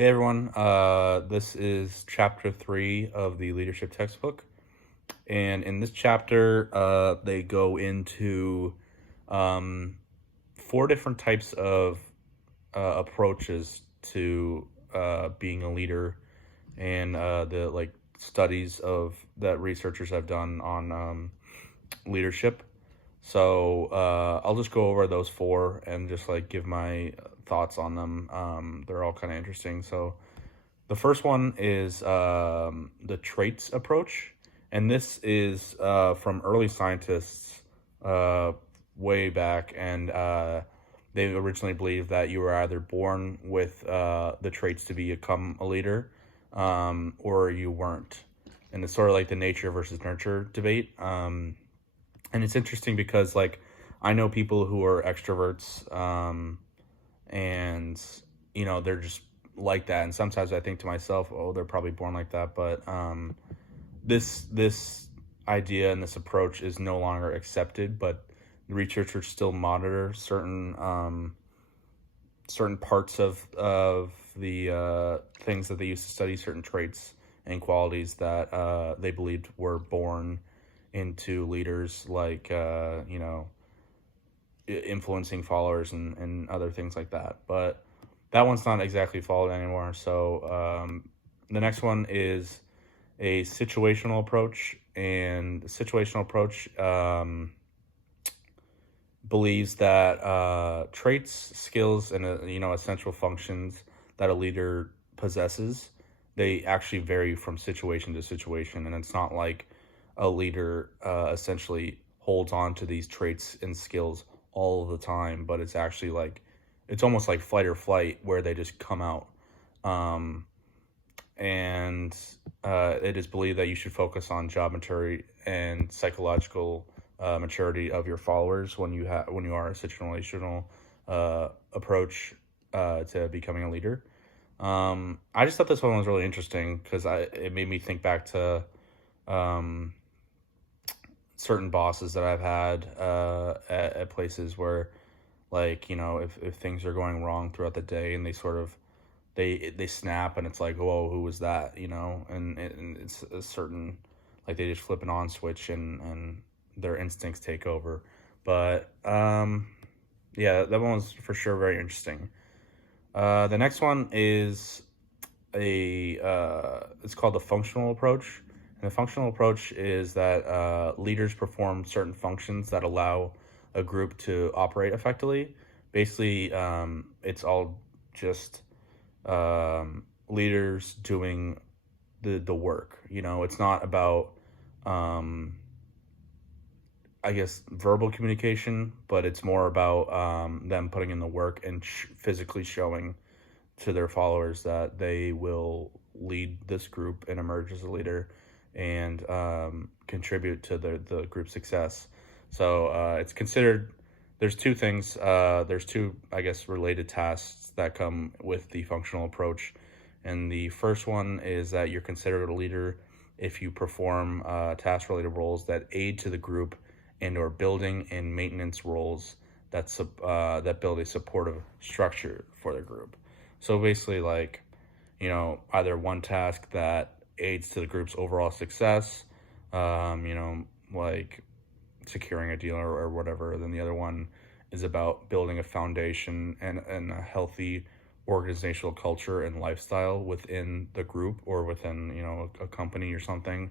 Hey everyone, this is chapter 3 of the leadership textbook. And in this chapter, they go into um, four different types of approaches to being a leader and the studies of that researchers have done on leadership. So I'll just go over those four and just give my thoughts on them. They're all kind of interesting. So the first one is the traits approach, and this is from early scientists uh, way back, and they originally believed that you were either born with the traits to become a leader, or you weren't. And it's sort of like the nature versus nurture debate. And it's interesting because I know people who are extroverts, and they're just like that, and sometimes I think to myself, oh, they're probably born like that. But this idea and this approach is no longer accepted, but the researchers still monitor certain parts of the things that they used to study, certain traits and qualities that they believed were born into leaders, influencing followers and other things like that. But that one's not exactly followed anymore. So the next one is a situational approach, and the situational approach believes that traits, skills, and essential functions that a leader possesses, they actually vary from situation to situation, and it's not like a leader essentially holds on to these traits and skills all of the time, but it's actually it's almost like fight or flight where they just come out. Um, and it is believed that you should focus on job maturity and psychological maturity of your followers when you are a situational approach to becoming a leader. I just thought this one was really interesting because it made me think back to um, certain bosses that I've had at places where, if things are going wrong throughout the day and they sort of they snap, and it's like, whoa, who was that, and it's a certain, they just flip an on switch, and their instincts take over. But yeah, that one was for sure very interesting. The next one is it's called the functional approach. And the functional approach is that leaders perform certain functions that allow a group to operate effectively. Basically, it's all just leaders doing the work. It's not about I guess verbal communication, but it's more about them putting in the work and physically showing to their followers that they will lead this group and emerge as a leader and contribute to the group's success. So it's considered. There's two things. There's two, I guess, related tasks that come with the functional approach, and the first one is that you're considered a leader if you perform task-related roles that aid to the group and/or building and maintenance roles that build a supportive structure for the group. So basically, either one task that aids to the group's overall success, like securing a deal or whatever. Then the other one is about building a foundation and a healthy organizational culture and lifestyle within the group or within, a company or something.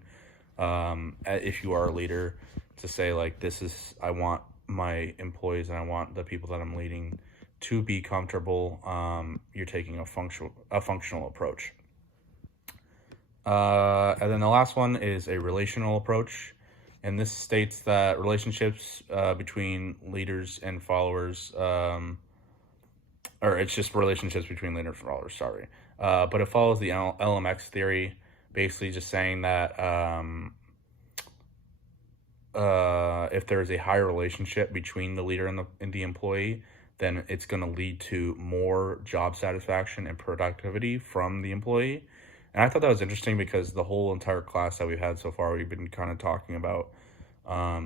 If you are a leader, to say this is, I want my employees and I want the people that I'm leading to be comfortable. You're taking a functional approach. And then the last one is a relational approach, and this states that relationships between leaders and followers, or it's just relationships between leaders and followers. Sorry, but it follows the LMX theory, basically just saying that if there is a higher relationship between the leader and the employee, then it's going to lead to more job satisfaction and productivity from the employee. And I thought that was interesting because the whole entire class that we've had so far, we've been kind of talking about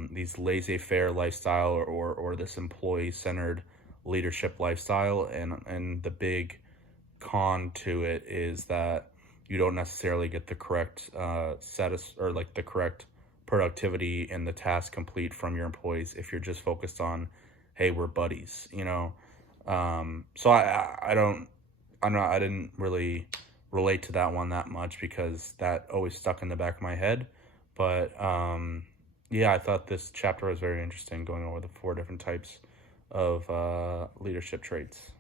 these laissez-faire lifestyle or this employee-centered leadership lifestyle, and the big con to it is that you don't necessarily get the correct or like the correct productivity and the task complete from your employees if you're just focused on, hey, we're buddies, you know. So I don't I didn't really relate to that one that much because that always stuck in the back of my head. But yeah, I thought this chapter was very interesting, going over the four different types of leadership traits.